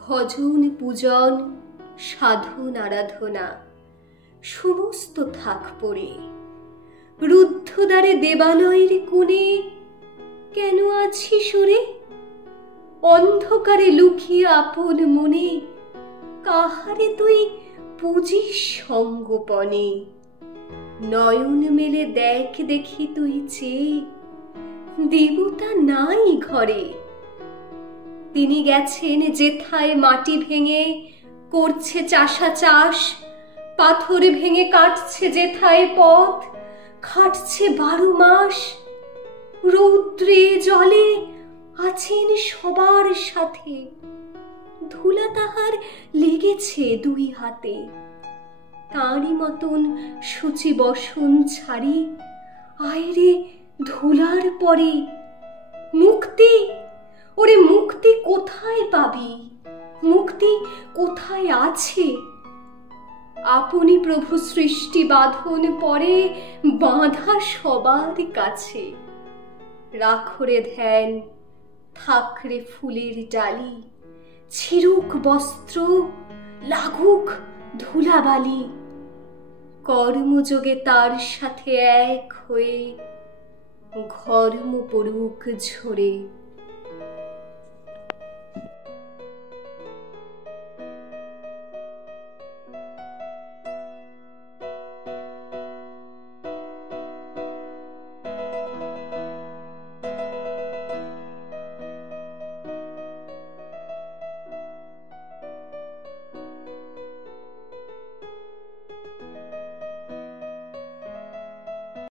ভজন পূজন সাধন আরাধনা সমস্ত থাক পড়ে, রুদ্ধদ্বারে দেবালয়ের কোণে কেন আছি সরে? অন্ধকারে লুকিয়ে আপন মনে কাহারে তুই পুজিস সঙ্গোপনে? নয়ন মেলে দেখ দেখি তুই চেয়ে, দেবতা নাই ঘরে। তিনি গেছেন যেথায় মাটি ভেঙে করছে চাষা চাষ, পাথর ভেঙে কাটছে যেথায় পথ, খাটছে 12 মাস। রৌদ্রে জলে আছেন সবার সাথে, ধুলা তাহার লেগেছে 2 হাতে। তাঁরই মতন সূচি বসন ছাড়ি আয়রে ধুলার পরে। মুক্তি, ওরে মুক্তি কোথায় পাবি? মুক্তি কোথায় আছে? আপনি প্রভু সৃষ্টি বাঁধন পরে বাঁধা সবার কাছে। রাখরে ধ্যান, থাকরে ফুলের ডালি, ছিরুক বস্ত্র, লাগুক ধুলাবালি। কর্মযোগে তার সাথে এক হয়ে ঘর্ম পড়ুক ঝরে।